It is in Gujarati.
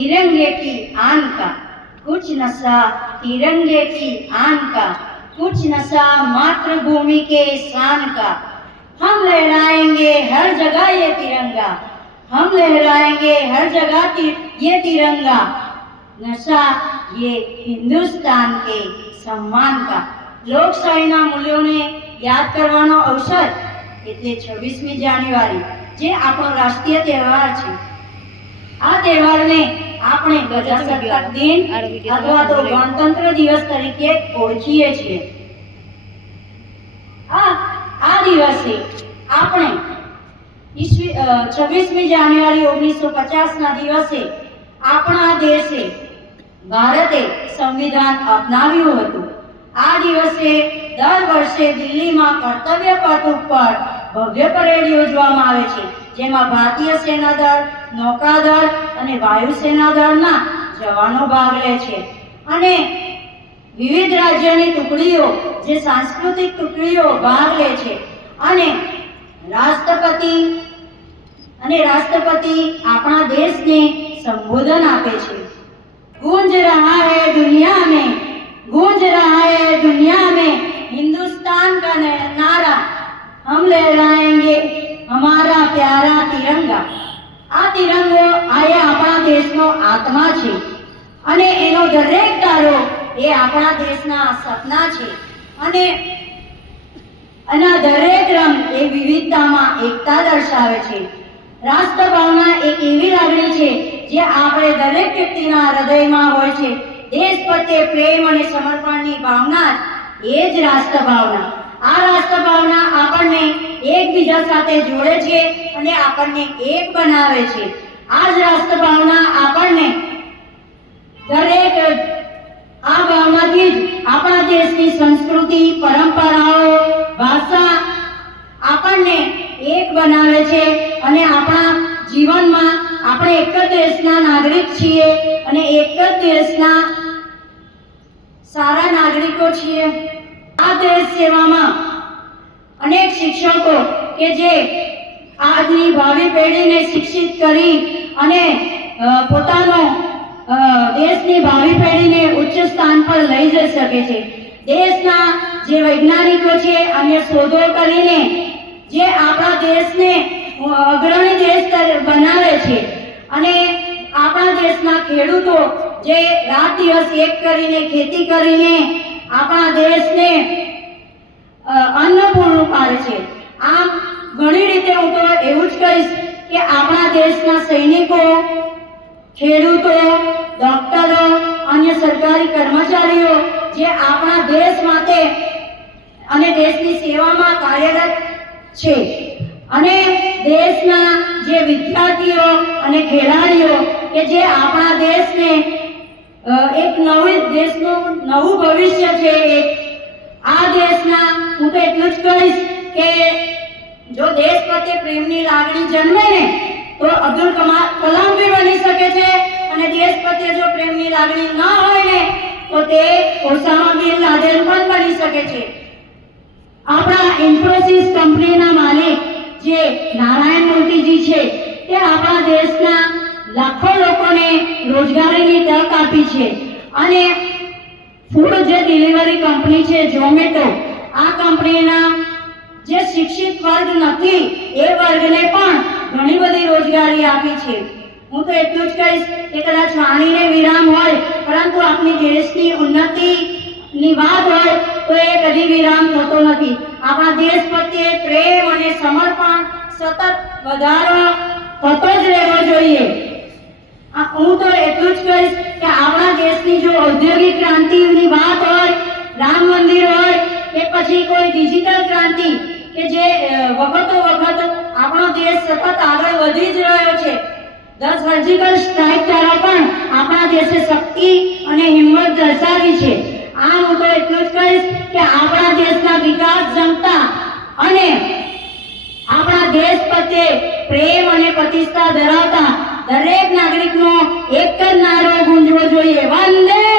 तिरंगे की आन का कुछ नशा तिरंगे की आन का कुछ नशा मातृभूमि के शान का हम लहराएंगे हर जगह ये तिरंगा हम लहराएंगे हर जगह ति- ये तिरंगा नशा ये हिंदुस्तान के सम्मान का લોકશાહીના મૂલ્યોને યાદ કરવાનો અવસર એટલે છવ્વીસમી જાન્યુઆરી જે આપણો રાષ્ટ્રીય તહેવાર છે આ તહેવારને આપણે પ્રજાસત્તાક દિન અથવા તો ગણતંત્ર દિવસ તરીકે ઓળખીએ છીએ. આ દિવસે આપણે છવ્વીસમી જાન્યુઆરી ઓગણીસો પચાસના દિવસે આપણા દેશે ભારતે સંવિધાન અપનાવ્યું હતું. આ દિવસે દર વર્ષે દિલ્હીમાં કર્તવ્ય પથ ઉપર ભવ્ય પરેડ યોજવામાં આવે છે, જેમાં ભારતીય સેનાદળ, નૌકાદળ અને વાયુસેના દળના જવાનો ભાગ લે છે. અને વિવિધ રાજ્યની ટુકડીઓ, જે સાંસ્કૃતિક ટુકડીઓ ભાગ લે છે. અને રાષ્ટ્રપતિ અને રાષ્ટ્રપતિ આપણા દેશને સંબોધન આપે છે. ગુંજ રહા હે દુનિયા મે, ગુંજ રહા હે દુનિયા મે, હિન્દુસ્તાન કા નારા હમ લે हमारा प्यारा तिरंगा આ તિરંગો આ એ આપણા દેશનો આત્મા છે અને એનો દરેક તારો એ આપણા દેશના સપના છે અને આના દરેક રંગ એ વિવિધતામાં એકતા દર્શાવે છે રાષ્ટ્રભાવના એક એવી લાગણી છે જે આપણે દરેક વ્યક્તિના હૃદયમાં હોય છે દેશ પ્રત્યે પ્રેમ અને સમર્પણની ભાવના જ એ જ રાષ્ટ્રભાવના આ રાષ્ટ્રભાવના આપણને એકબીજા સાથે જોડે છે અને આપણને એક બનાવે છે. આ જ રાષ્ટ્રભાવના આપણને દરેક આ ભાવનાથી જ આપણા દેશની સંસ્કૃતિ, પરંપરાઓ, ભાષા આપણને એક બનાવે છે અને આપણા જીવનમાં આપણે એક જ દેશના નાગરિક છીએ અને એક જ દેશના સારા નાગરિકો છીએ. આ દેશ સેવામાં અનેક શિક્ષકો કે જે આજની ભાવિ પેઢીને શિક્ષિત કરી અને પોતાનો દેશની ભાવિ પેઢીને ઉચ્ચ સ્થાન પર લઈ જઈ શકે છે. દેશના જે વૈજ્ઞાનિકો છે, અને શોધો કરીને જે આપણા દેશને અગ્રણી દેશ બનાવે છે. અને આપણા દેશના ખેડૂતો જે રાત દિવસ એક કરીને ખેતી કરીને આપણા દેશને અ, અન્ન પાડે છે. આમ ઘણી રીતે હું તો એવું જ કહીશ કે આપણા દેશના સૈનિકો ખેડૂતો ડોક્ટરો અન્ય સરકારી કર્મચારીઓ જે આપણા દેશ માટે અને દેશની સેવામાં કાર્યરત છે અને દેશના જે વિદ્યાર્થીઓ અને ખેલાડીઓ કે જે આપણા દેશને એક નવી દેશનું નવું ભવિષ્ય છે એક આ દેશના હું તો એટલું જ કહીશ કે જો દેશ પ્રત્યે પ્રેમની લાગણી જન્મે ને, તો અબ્દુલ કલામ બી બની શકે છે. અને દેશ પ્રત્યે જો પ્રેમની લાગણી ન હોય ને, તો તે ઓસામા બિન લાદેન પણ બની શકે છે. આપણા ઇન્ફોસિસ કંપનીના માલિક જે નારાયણ મૂર્તિજી છે, તે આપણા દેશના લાખો લોકોને રોજગારીની તક આપી છે. અને ફૂડ જે ડિલિવરી કંપની છે ઝોમેટો આ કંપનીના જે શિક્ષિત વર્ગ નથી, એ વર્ગને પણ ઘણી બધી રોજગારી આપી છે. હું તો એટલું જ કહીશ કે કદાચ વાણીને વિરામ હોય, પરંતુ આપણી દેશની ઉન્નતિની વાત હોય, તો એ કદી વિરામ થતો નથી. આપણા દેશ પ્રત્યે પ્રેમ અને સમર્પણ સતત વધારો થતો જ રહેવો જોઈએ. હું તો એટલું જ કહીશ કે આપણા દેશની જો ઔદ્યોગિક ક્રાંતિની વાત હોય, રામ મંદિર હોય પછી કોઈ ડિજિટલ ક્રાંતિ કે જે વખતો વખત આપણો દેશ સતત આગળ વધી જ રહ્યો છે. ધ સર્જિકલ સ્ટ્રાઇક દ્વારા પણ આપણા દેશે શક્તિ અને હિંમત દર્શાવી છે. આ હું તો એટલું જ કહીશ કે આપણા દેશના વિકાસ, જનતા અને આપણા દેશ પ્રત્યે પ્રેમ અને પ્રતિષ્ઠા ધરાવતા દરેક નાગરિકનો એક જ નારો ગુંજવો જોઈએ. વંદે